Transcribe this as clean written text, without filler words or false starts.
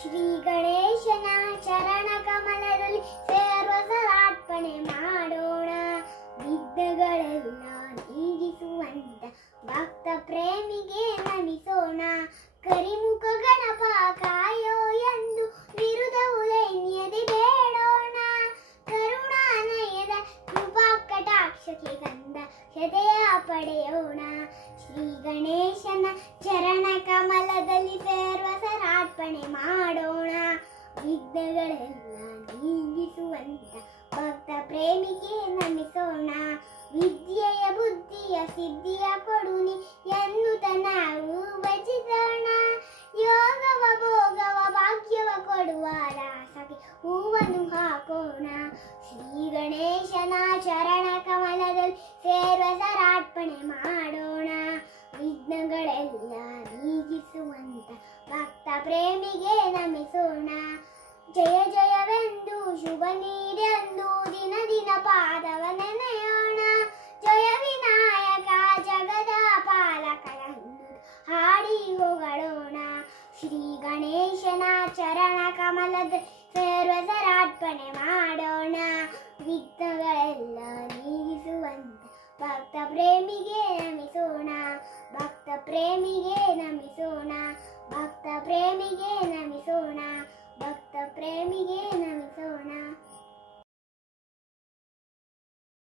ಶ್ರೀ ಗಣೇಶನ ಚರಣ ಕಮಲದಲ್ಲಿ ಸರ್ವಸರಾರ್ಪಣೆ ಮಾಡೋಣ. ವಿಘ್ನಗಳೆಲ್ಲ ನೀಗಿಸುವಂತ ಭಕ್ತ ಪ್ರೇಮಿಗೆ ನಮಿಸೋಣ. ಕರಿಮುಖ ಗಣಪ ಕಾಯೋ ಎಂದು ವಿರುದ್ಧವು ದೈನ್ಯದಿ ಬೇಡೋಣ. ಕರುಣಾನಯದ ಕೃಪಾ ಕಟಾಕ್ಷಕ್ಕೆ ಗಂಧ ಶತೆಯ ಪಡೆಯೋಣ. ಶ್ರೀ ಗಣೇಶನ ಚರಣ ಕಮಲದಲ್ಲಿ ಸರ್ವಸರಾರ್ಪಣೆ ಮಾಡೋಣ. ವಿಘ್ನಗಳೆಲ್ಲ ನೀಗಿಸುವಂತ ಭಕ್ತ ಪ್ರೇಮಿಗೆ ನಮಿಸೋಣ. ವಿದ್ಯೆಯ ಬುದ್ಧಿಯ ಸಿದ್ಧಿಯ ಕೊಡುನಿ ಎನ್ನುತ್ತ ನಾವು ಭಜಿಸೋಣ. ಯೋಗವ ಭೋಗವ ಭಾಗ್ಯವ ಕೊಡುವ ದಾಸಕ್ಕೆ ಹೂವನ್ನು ಹಾಕೋಣ. ಶ್ರೀ ಗಣೇಶನ ಚರಣ ಕಮಲದಲ್ಲಿ ಸರ್ವಸರಾರ್ಪಣೆ ಮಾಡೋಣ. ವಿಘ್ನಗಳೆಲ್ಲ ನೀಗಿಸುವಂತ ಭಕ್ತ ಪ್ರೇಮಿಗೆ ನಮಿಸೋಣ. ಜಯ ಜಯವೆಂದು ಶುಭ ನೀರೆಂದು ದಿನ ದಿನ ಪಾದವ ನೆನೆಯೋಣ. ಜಯ ವಿನಾಯಕ ಜಗದ ಪಾಲಕ ಎಂದು ಹಾಡಿ ಹೊಗಳೋಣ. ಶ್ರೀ ಗಣೇಶನ ಚರಣ ಕಮಲದ ಸರ್ವಸರಾರ್ಪಣೆ ಮಾಡೋಣ. ವಿಘ್ನಗಳೆಲ್ಲ ನೀಗಿಸುವಂತ ಭಕ್ತ ಪ್ರೇಮಿಗೆ ನಮಿಸೋಣ. ಭಕ್ತ ಪ್ರೇಮಿಗೆ ನಮಿಸೋಣ. ಭಕ್ತ ಪ್ರೇಮಿಗೆ ನಮಿಸೋಣ. ಭಕ್ತ ಪ್ರೇಮಿಗೆ ನಮಿಸೋಣ.